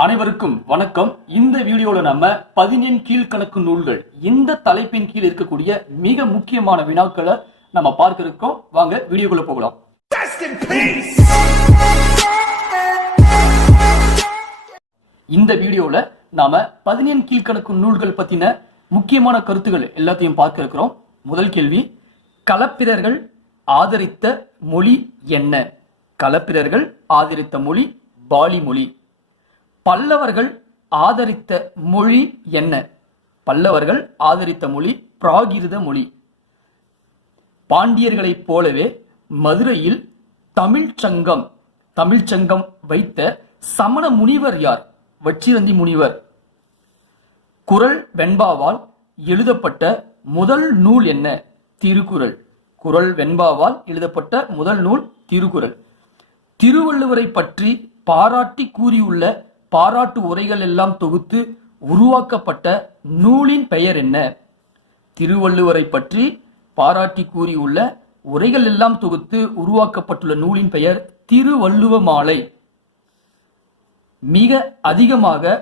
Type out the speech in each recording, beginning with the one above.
அனைவருக்கும் வணக்கம். இந்த வீடியோல நம்ம பதினெண் கீழ்கணக்கு நூல்கள் இந்த தலைப்பின் கீழ் இருக்கக்கூடிய மிக முக்கியமான வினாக்களை நம்ம பார்க்க இருக்கோம் வாங்க வீடியோக்குள்ள போகலாம்! இந்த வீடியோல நாம பதினெண் கீழ்கணக்கு நூல்கள் பத்தின முக்கியமான கருத்துக்கள் எல்லாத்தையும் பார்க்க இருக்கிறோம் முதல் கேள்வி களப்பிரர்கள் ஆதரித்த மொழி என்ன? களப்பிரர்கள் ஆதரித்த மொழி பாலி மொழி பல்லவர்கள் ஆதரித்த மொழி என்ன? பல்லவர்கள் ஆதரித்த மொழி பிராகிருத மொழி. பாண்டியர்களைப் போலவே மதுரையில் தமிழ்ச்சங்கம் தமிழ்ச்சங்கம் வைத்த சமண முனிவர் யார்? வச்சிரந்தி முனிவர். குறள் வெண்பாவால் எழுதப்பட்ட முதல் நூல் என்ன? திருக்குறள். குறள் வெண்பாவால் எழுதப்பட்ட முதல் நூல் திருக்குறள். திருவள்ளுவரை பற்றி பாராட்டி கூறியுள்ள பாராட்டு உரைகள் எல்லாம் தொகுத்து உருவாக்கப்பட்ட நூலின் பெயர் என்ன? திருவள்ளுவரை பற்றி பாராட்டி கூறியுள்ள உரைகள் எல்லாம் தொகுத்து உருவாக்கப்பட்டுள்ள நூலின் பெயர் திருவள்ளுவ மாலை. மிக அதிகமாக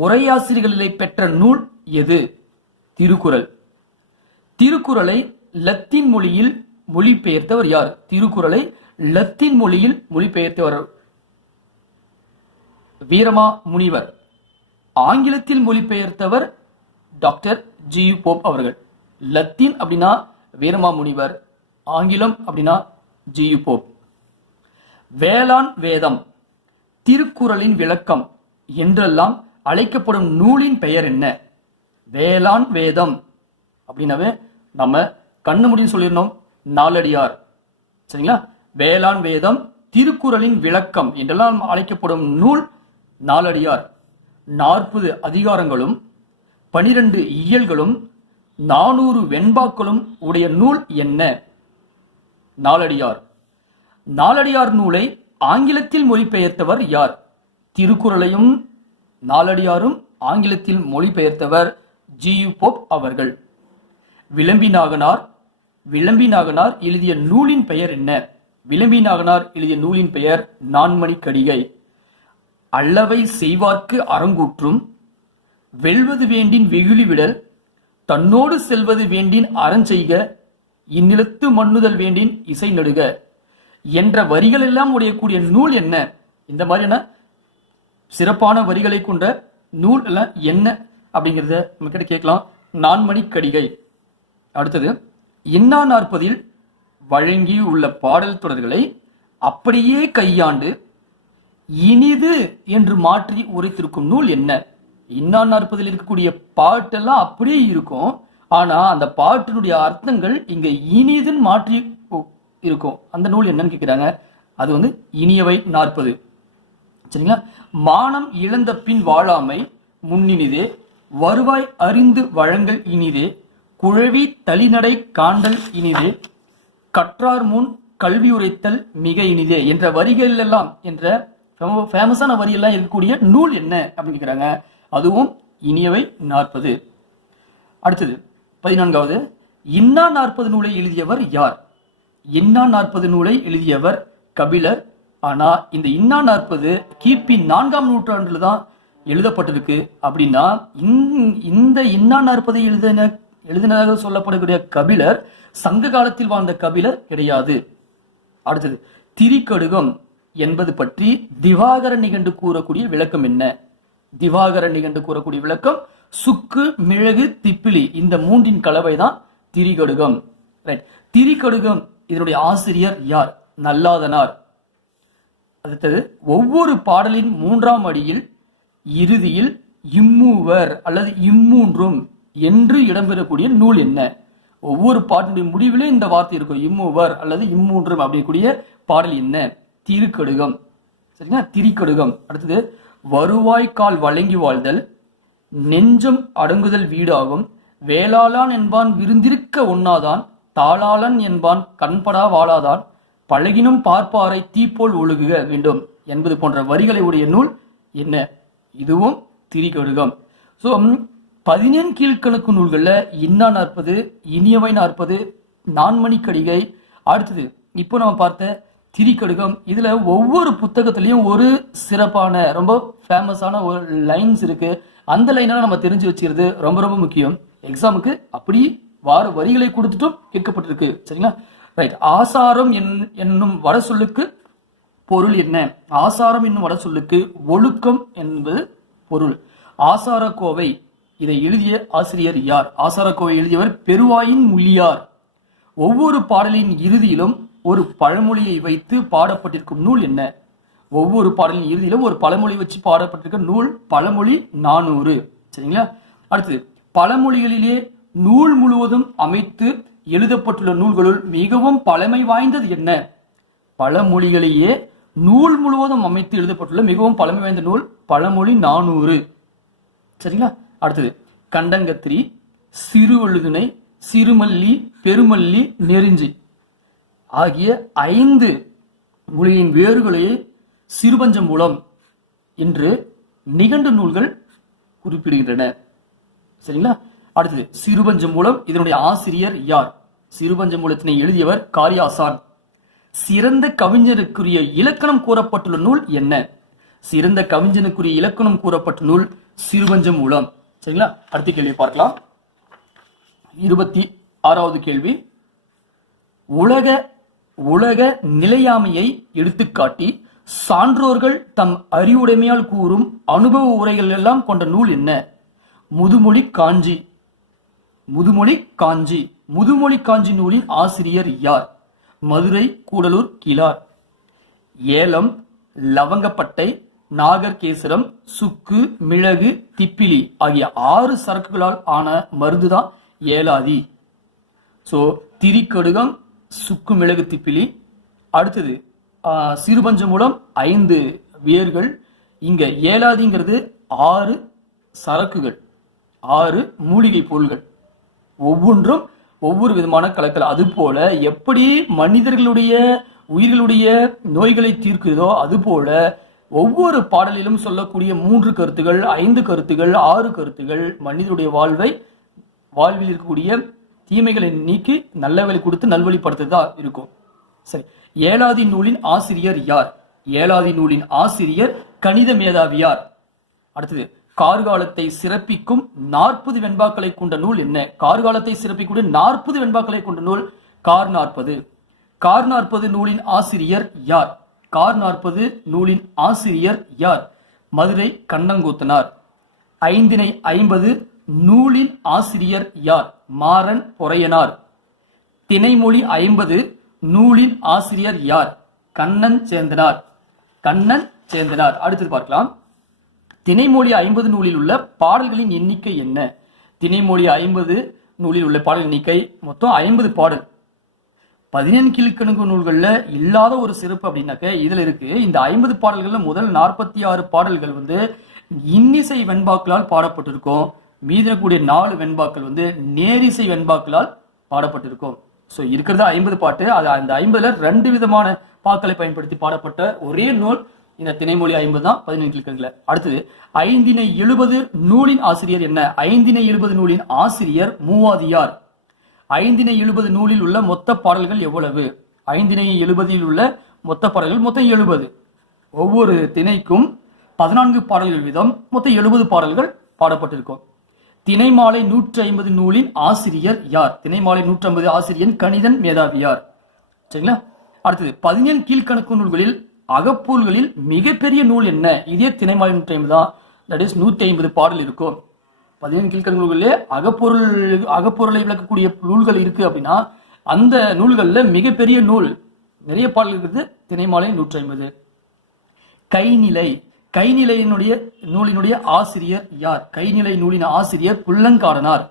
உரையாசிரியர்களை பெற்ற நூல் எது? திருக்குறள். திருக்குறளை லத்தீன் மொழியில் மொழிபெயர்த்தவர் யார்? திருக்குறளை லத்தீன் மொழியில் மொழிபெயர்த்தவர் வீரமா முனிவர். ஆங்கிலத்தில் மொழிபெயர்த்தவர் டாக்டர் ஜி யு போப் அவர்கள். லத்தீன் அப்படின்னா வீரமா முனிவர் ஆங்கிலம் அப்படின்னா ஜி யு போப். வேளாண் வேதம் திருக்குறளின் விளக்கம் என்றெல்லாம் அழைக்கப்படும் நூலின் பெயர் என்ன? வேளாண் வேதம். அப்படின்னாவே நம்ம கண்ணு முடின்னு சொல்லியிருந்தோம் நாலடியார். சரிங்களா? வேளாண் வேதம் திருக்குறளின் விளக்கம் என்றெல்லாம் அழைக்கப்படும் நூல் நாலடியார் நாற்பது அதிகாரங்களும் பனிரெண்டு இயல்களும் நானூறு வெண்பாக்களும் உடைய நூல் என்ன? நாலடியார் நாலடியார் நூலை ஆங்கிலத்தில் மொழிபெயர்த்தவர் யார்? திருக்குறளையும் நாலடியாரும் ஆங்கிலத்தில் மொழிபெயர்த்தவர் ஜி. யு. போப் அவர்கள். விளம்பி நாகனார் விளம்பி நாகனார் எழுதிய நூலின் பெயர் என்ன? விளம்பி நாகனார் எழுதிய நூலின் பெயர் நான்மணி கடிகை அல்லவை செய்வார்க்கு அரங்கூற்றும் வெல்வது வேண்டின் வெகுளி விடல் தன்னோடு செல்வது வேண்டின் அறஞ்செய்க இந்நிலத்து மண்ணுதல் வேண்டின் இசை நடுக. என்ற வரிகள் எல்லாம் உடையக்கூடிய நூல் என்ன? இந்த மாதிரியான சிறப்பான வரிகளை கொண்ட நூல் எல்லாம் என்ன அப்படிங்கிறத நம்ம கிட்ட கேட்கலாம். நான்மணி கடிகை. அடுத்தது இன்னா நாற்பதில் வழங்கி உள்ள பாடல் தொடர்களை அப்படியே கையாண்டு இனிது என்று மாற்றி உரைத்திருக்கும் நூல் என்ன? இன்னா நாற்பதில் இருக்கக்கூடிய பாட்டெல்லாம் அப்படியே இருக்கும். ஆனா அந்த பாட்டினுடைய அர்த்தங்கள் இங்க இனிதுன்னு மாற்றி இருக்கும். அந்த நூல் என்னன்னு கேக்குறாங்க. அது வந்து இனியவை நாற்பது. சரிங்களா? மானம் இழந்த பின் வாழாமை முன்னினிதே வருவாய் அறிந்து வழங்கல் இனிதே குழவி தளிநடை காண்டல் இனிதே கற்றார் முன் கல்வி உரைத்தல் மிக இனிதே என்ற வரிகளிலெல்லாம் என்ற ஃபேமஸான வரியெல்லாம் இருக்கக்கூடிய நூல் என்ன அப்படின்னு கேட்குறாங்க அதுவும் இனியவை நாற்பது. அடுத்தது பதினான்காவது இன்னா நாற்பது நூலை எழுதியவர் யார்? இன்னா நாற்பது நூலை எழுதியவர் கபிலர். ஆனால் இந்த இன்னா நாற்பது கிபி நான்காம் நூற்றாண்டில் தான் எழுதப்பட்டிருக்கு. அப்படின்னா இந்த- இந்த இன்னா நாற்பதை எழுதின எழுதினதாக சொல்லப்படக்கூடிய கபிலர் சங்க காலத்தில் வாழ்ந்த கபிலர் கிடையாது. அடுத்தது திரிகடுகம் என்பது பற்றி திவாகர நிகண்டு கூறக்கூடிய விளக்கம் என்ன? திவாகர நிகண்டு கூறக்கூடிய விளக்கம் சுக்கு மிளகு திப்பிலி இந்த மூன்றின் கலவை தான் திரிகடுகம். ரைட் திரிகடுகம் இதனுடைய ஆசிரியர் யார்? நல்லாதனார். அடுத்தது ஒவ்வொரு பாடலின் மூன்றாம் அடியில் இறுதியில் இம்மூவர் அல்லது இம்மூன்றும் என்று இடம்பெறக்கூடிய நூல் என்ன? ஒவ்வொரு பாட்டினுடைய முடிவிலே இந்த வார்த்தை இருக்கும். இம்மூவர் அல்லது இம்மூன்றும் அப்படிக்கூடிய பாடல் என்ன? திருக்கடுகம். சரிங்களா? திரிக்கடுகம். அடுத்தது வருவாய்க்கால் வழங்கி வாழ்தல் நெஞ்சம் அடங்குதல் வீடாகும் வேளாளான் என்பான் விருந்திருக்க உண்ணாதான் தாளாளன் என்பான் கண்படா வாழாதான் பழகினும் பார்ப்பாரை தீப்போல் ஒழுகுக வேண்டும் என்பது போன்ற வரிகளை உடைய நூல் என்ன? இதுவும் திரிகடுகம் ஸோ பதினெண் கீழ்கணக்கு நூல்களில் இன்னா நாற்பது இனியவை நாற்பது நான்மணி கடிகை அடுத்தது இப்போ நம்ம பார்த்த திரிக்கடுகம் இதில் ஒவ்வொரு புத்தகத்துலேயும் ஒரு சிறப்பான ரொம்ப ஃபேமஸான ஒரு லைன்ஸ் இருக்குது அந்த லைனெல்லாம் நம்ம தெரிஞ்சு வச்சுருது ரொம்ப ரொம்ப முக்கியம். எக்ஸாமுக்கு அப்படி வார வரிகளை கொடுத்துட்டும் கேட்கப்பட்டிருக்கு. சரிங்களா? ரைட் ஆசாரம் என்- என்னும் வட சொல்லுக்கு பொருள் என்ன? ஆசாரம் என்னும் வட சொல்லுக்கு ஒழுக்கம் என்பது பொருள். ஆசாரக்கோவை இதை எழுதிய ஆசிரியர் யார்? ஆசாரக்கோவை எழுதியவர் பெருவாயின் முள்ளியார். ஒவ்வொரு பாடலின் இறுதியிலும் ஒரு பழமொழியை வைத்து பாடப்பட்டிருக்கும் நூல் என்ன? ஒவ்வொரு பாடலின் இறுதியிலும் ஒரு பழமொழி வச்சு பாடப்பட்டிருக்க நூல் பழமொழி நானூறு. சரிங்களா? அடுத்தது பழமொழிகளிலே நூல் முழுவதும் அமைத்து எழுதப்பட்டுள்ள நூல்களுள் மிகவும் பழமை வாய்ந்தது என்ன? பழமொழிகளையே நூல் முழுவதும் அமைத்து எழுதப்பட்டுள்ள மிகவும் பழமை வாய்ந்த நூல் பழமொழி நானூறு. சரிங்களா? அடுத்தது கண்டங்கத்திரி சிறுவழுதுணை சிறுமல்லி பெருமல்லி நெருஞ்சி. ஆகிய ஐந்து மொழியின் வேறுகளையே சிறுபஞ்ச மூலம் என்று நிகண்டு நூல்கள் குறிப்பிடுகின்றன. சரிங்களா? அடுத்தது சிறுபஞ்ச மூலம் இதனுடைய ஆசிரியர் யார்? சிறுபஞ்ச மூலத்தினை எழுதியவர் காரியாசான் சிறந்த கவிஞருக்குரிய இலக்கணம் கூறப்பட்டுள்ள நூல் என்ன? சிறந்த கவிஞனுக்குரிய இலக்கணம் கூறப்பட்ட நூல் சிறுபஞ்ச மூலம். சரிங்களா? அடுத்த கேள்வி பார்க்கலாம். இருபத்தி ஆறாவது கேள்வி. உலக உலக நிலையாமையை எடுத்துக்காட்டி சான்றோர்கள் தம் அறிவுடைமையால் கூறும் அனுபவ உரைகள் எல்லாம் கொண்ட நூல் என்ன? முதுமொழி காஞ்சி. முதுமொழி காஞ்சி. முதுமொழி காஞ்சி நூலின் ஆசிரியர் யார்? மதுரை கூடலூர் கிலார் ஏலம் லவங்கப்பட்டை நாகர்கேசரம் சுக்கு மிளகு திப்பிலி ஆகிய ஆறு சரக்குகளால் ஆன மருந்துதான் ஏலாதி. ஸோ திரிக்கடுகம் சுக்கு மிளகு திப்பிலி. அடுத்தது ஆ, சிறுபஞ்சம் மூலம் ஐந்து வேர்கள் இங்க ஏலாதிங்கிறது ஆறு சரக்குகள் ஆறு மூலிகை பொருள்கள். ஒவ்வொன்றும் ஒவ்வொரு விதமான கலக்கல். அது போல எப்படி மனிதர்களுடைய உயிர்களுடைய நோய்களை தீர்க்குதோ அது போல ஒவ்வொரு பாடலிலும் சொல்லக்கூடிய மூன்று கருத்துகள் ஐந்து கருத்துகள் ஆறு கருத்துகள் மனிதனுடைய வாழ்வை வாழ்வில் இருக்கக்கூடிய தீமைகளை நீக்கி நல்லவழி கொடுத்து நல்வழிப்படுத்துதா இருக்கும். சரி ஏழாதி நூலின் ஆசிரியர் யார்? ஏழாதி நூலின் ஆசிரியர் கணித மேதாவியார் அடுத்தது கார்காலத்தை சிறப்பிக்கும் நாற்பது வெண்பாக்களை கொண்ட நூல் என்ன? கார்காலத்தை சிறப்பிக்கூடிய நாற்பது வெண்பாக்களை கொண்ட நூல் கார் நாற்பது. கார் நாற்பது நூலின் ஆசிரியர் யார்? கார் நாற்பது நூலின் ஆசிரியர் யார்? மதுரை கண்ணங்கூத்தனார். ஐந்தினை ஐம்பது நூலின் ஆசிரியர் யார்? மாறன் பொறையனார். திணைமொழி ஐம்பது நூலின் ஆசிரியர் யார்? கண்ணன் சேந்தனார். கண்ணன் சேந்தனார். அடுத்தது பார்க்கலாம். திணைமொழி ஐம்பது நூலில் உள்ள பாடல்களின் எண்ணிக்கை என்ன? திணைமொழி ஐம்பது நூலில் உள்ள பாடல் எண்ணிக்கை மொத்தம் ஐம்பது பாடல். பதினெண் கிழக்கணுங்கு நூல்களில் இல்லாத ஒரு சிறப்பு அப்படின்னாக்க இதில் இருக்கு. இந்த ஐம்பது பாடல்களில் முதல் நாற்பத்தி ஆறு பாடல்கள் வந்து இன்னிசை வெண்பாக்களால் பாடப்பட்டிருக்கும். மீதக்கூடிய நாலு வெண்பாக்கள் வந்து நேரிசை வெண்பாக்களால் பாடப்பட்டிருக்கும். ஸோ இருக்கிறதா ஐம்பது பாட்டு. அது அந்த ஐம்பதுல ரெண்டு விதமான பாக்களை பயன்படுத்தி பாடப்பட்ட ஒரே நூல் இந்த திணைமொழி ஐம்பது தான். பதினெட்டு இருக்கிறதுல. அடுத்தது ஐந்தினை எழுபது நூலின் ஆசிரியர் என்ன? ஐந்தினை எழுபது நூலின் ஆசிரியர் மூவாதியார். ஐந்தினை எழுபது நூலில் உள்ள மொத்த பாடல்கள் எவ்வளவு? ஐந்தினை எழுபதில் உள்ள மொத்த பாடல்கள் மொத்தம் எழுபது. ஒவ்வொரு திணைக்கும் பதினான்கு பாடல்கள் வீதம் மொத்தம் எழுபது பாடல்கள் பாடப்பட்டிருக்கும். திணைமாலை நூற்றி ஐம்பது நூலின் ஆசிரியர் யார்? திணைமாலை நூற்றி ஐம்பது ஆசிரியன் கணிதன் மேதாவியார் சரிங்களா? அடுத்தது பதினேழு கீழ்கணக்கு நூல்களில் அகப்பூல்களில் மிகப்பெரிய நூல் என்ன? இதே திணைமாலை நூற்றி ஐம்பது தான் தட் இஸ் நூற்றி ஐம்பது பாடல் இருக்கும் பதினேழு கீழ்கணக்கு நூல்களிலே அகப்பொருள் அகப்பொருளை விளக்கக்கூடிய நூல்கள் இருக்கு அப்படின்னா அந்த நூல்களில் மிகப்பெரிய நூல் நிறைய பாடல் இருக்குது. திணைமாலை நூற்றி ஐம்பது கைநிலை. கைநிலையினுடைய நூலினுடைய ஆசிரியர் யார்? கைநிலை நூலின் ஆசிரியர் புல்லங்காடனார்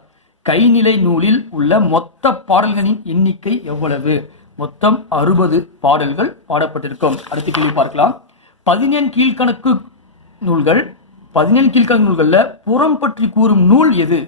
கைநிலை நூலில் உள்ள மொத்த பாடல்களின் எண்ணிக்கை எவ்வளவு? மொத்தம் அறுபது பாடல்கள் பாடப்பட்டிருக்கும். அடுத்த கேள்வி பார்க்கலாம். பதினேழு கீழ்கணக்கு நூல்கள் பதினேழு கீழ்கணக்கு நூல்களில் புறம் பற்றி கூறும் நூல் எது?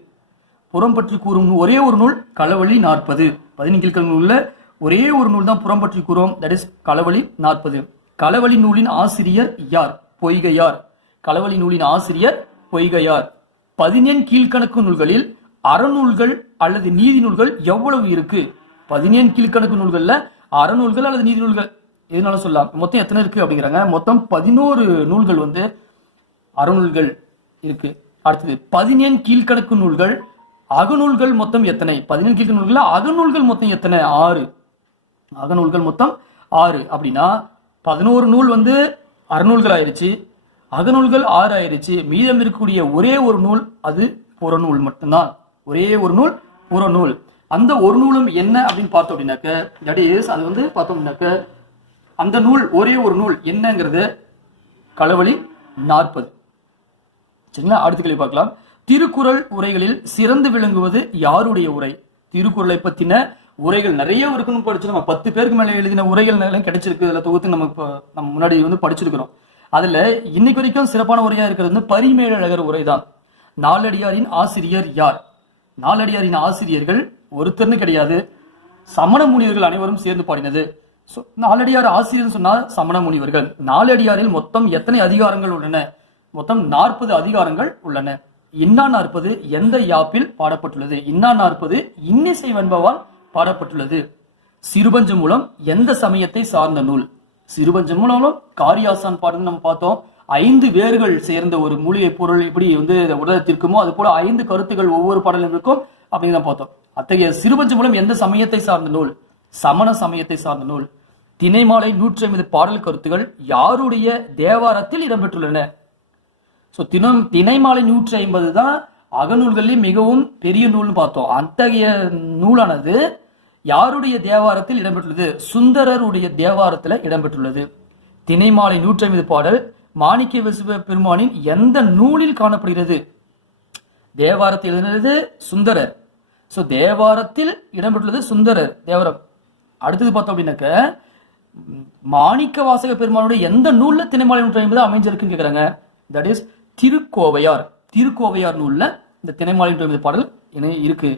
புறம் பற்றி கூறும் ஒரே ஒரு நூல் களவழி நாற்பது. பதினெண் கீழ்கணக்கு நூலில் ஒரே ஒரு நூல் தான் புறம் பற்றி கூறும். தட் இஸ் களவழி நாற்பது. களவழி நூலின் ஆசிரியர் யார்? பொய்கையார். களவழி நூலின் ஆசிரியர் பொய்கையார். பதினேழு கீழ்கணக்கு நூல்களில் அறநூல்கள் அல்லது நீதி நூல்கள் எவ்வளவு இருக்கு? பதினேழு கீழ்கணக்கு நூல்கள்ல அறநூல்கள் அல்லது நீதி நூல்கள் எதுனால சொல்லலாம். மொத்தம் எத்தனை இருக்கு அப்படிங்கிறாங்க. மொத்தம் பதினோரு நூல்கள் வந்து அறநூல்கள் இருக்கு. அடுத்தது பதினேழு கீழ்கணக்கு நூல்கள் அகநூல்கள் மொத்தம் எத்தனை? பதினேழு கீழ்கணக்கு நூல்கள் அகநூல்கள் மொத்தம் எத்தனை? ஆறு. அகநூல்கள் மொத்தம் ஆறு. அப்படின்னா பதினோரு நூல் வந்து அறநூல்கள் ஆயிடுச்சு அகநூல்கள் ஆறு ஆயிடுச்சு மீதம் இருக்கக்கூடிய ஒரே ஒரு நூல் அது புறநூல் மட்டும்தான். ஒரே ஒரு நூல் புறநூல் அந்த ஒரு நூலும் என்ன அப்படின்னு பார்த்தோம் அப்படின்னாக்க தட் இஸ் அது வந்து பார்த்தோம் அப்படின்னாக்க அந்த நூல் ஒரே ஒரு நூல் என்னங்கிறது களவழி நாற்பது. சரிங்களா? அடுத்த கேள்வி பார்க்கலாம். திருக்குறள் உரைகளில் சிறந்து விளங்குவது யாருடைய உரை? திருக்குறளை பத்தின உரைகள் நிறைய இருக்குன்னு படிச்சு நம்ம பத்து பேருக்கு மேலே எழுதின உரைகள் எல்லாம் கிடைச்சிருக்கு. அதுல தொகுத்து நம்ம இப்போ நம்ம முன்னாடி வந்து படிச்சிருக்கிறோம். அதுல இன்னைக்கு வரைக்கும் சிறப்பான உரையா இருக்கிறது வந்து பரிமேலழகர் உரைதான். நாலடியாரின் ஆசிரியர் யார்? நாலடியாரின் ஆசிரியர்கள் ஒருத்தர்னு கிடையாது. சமண முனிவர்கள் அனைவரும் சேர்ந்து பாடினது. ஸோ நாலடியார் ஆசிரியர் சொன்னால் சமண முனிவர்கள். நாலடியாரில் மொத்தம் எத்தனை அதிகாரங்கள் உள்ளன? மொத்தம் நாற்பது அதிகாரங்கள் உள்ளன. இன்னா நாற்பது எந்த யாப்பில் பாடப்பட்டுள்ளது? இன்னா நாற்பது இன்னிசை வெண்பவால் பாடப்பட்டுள்ளது. சிறுபஞ்ச மூலம் எந்த சமயத்தை சார்ந்த நூல்? சிறுபஞ்ச மூலம் காரியாசான் பாடல் நம்ம பார்த்தோம். ஐந்து வேர்கள் சேர்ந்த ஒரு மூலிகை பொருள் எப்படி வந்து உலகத்திற்குமோ அது போல ஐந்து கருத்துக்கள் ஒவ்வொரு பாடலும் இருக்கும் அப்படின்னு தான் பார்த்தோம். அத்தகைய சிறுபஞ்ச மூலம் எந்த சமயத்தை சார்ந்த நூல்? சமண சமயத்தை சார்ந்த நூல். தினைமாலை நூற்றி ஐம்பது பாடல் கருத்துகள் யாருடைய தேவாரத்தில் இடம்பெற்றுள்ளன? ஸோ தினம் தினைமாலை நூற்றி ஐம்பது தான் அகநூல்களிலே மிகவும் பெரிய நூல்னு பார்த்தோம். அத்தகைய நூலானது யாருடைய தேவாரத்தில் இடம்பெற்றுள்ளது? சுந்தரருடைய தேவாரத்தில் இடம்பெற்றுள்ளது. திணைமாலை நூற்றி ஐம்பது பாடல் மாணிக்க விசுவ பெருமானின் எந்த நூலில் காணப்படுகிறது? தேவாரத்தில் எழுதினது சுந்தரர். ஸோ தேவாரத்தில் இடம்பெற்றுள்ளது சுந்தரர் தேவாரம். அடுத்தது பார்த்தோம் அப்படின்னாக்க மாணிக்க வாசக பெருமானுடைய எந்த நூலில் திணைமாலை நூற்றி ஐம்பது அமைஞ்சிருக்குன்னு கேட்குறாங்க தட் இஸ் திருக்கோவையார். திருக்கோவையார் நூலில் இந்த திணைமாலை நூற்றி ஐம்பது பாடல் என்ன இருக்கு.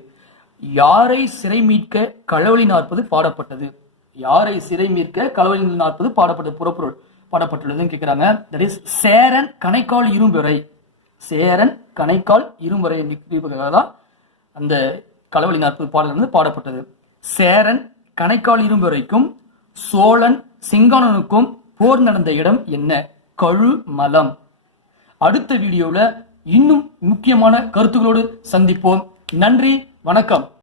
யாரை சிறை மீட்க களவழி நாற்பது பாடப்பட்டது? யாரை சிறை மீட்க களவழி நாற்பது பாடப்பட்டது? புறப்பொருள் பாடப்பட்டுள்ளதுன்னு கேட்குறாங்க தட் இஸ் சேரன் கணைக்கால் இரும்புரை. சேரன் கணைக்கால் இரும்புரை தான் அந்த களவழி நாற்பது பாடல் வந்து பாடப்பட்டது. சேரன் கணைக்கால் இரும்புரைக்கும் சோழன் சிங்கானனுக்கும் போர் நடந்த இடம் என்ன? கழுமலம் அடுத்த வீடியோவில் இன்னும் முக்கியமான கருத்துக்களோடு சந்திப்போம். நன்றி. வணக்கம்.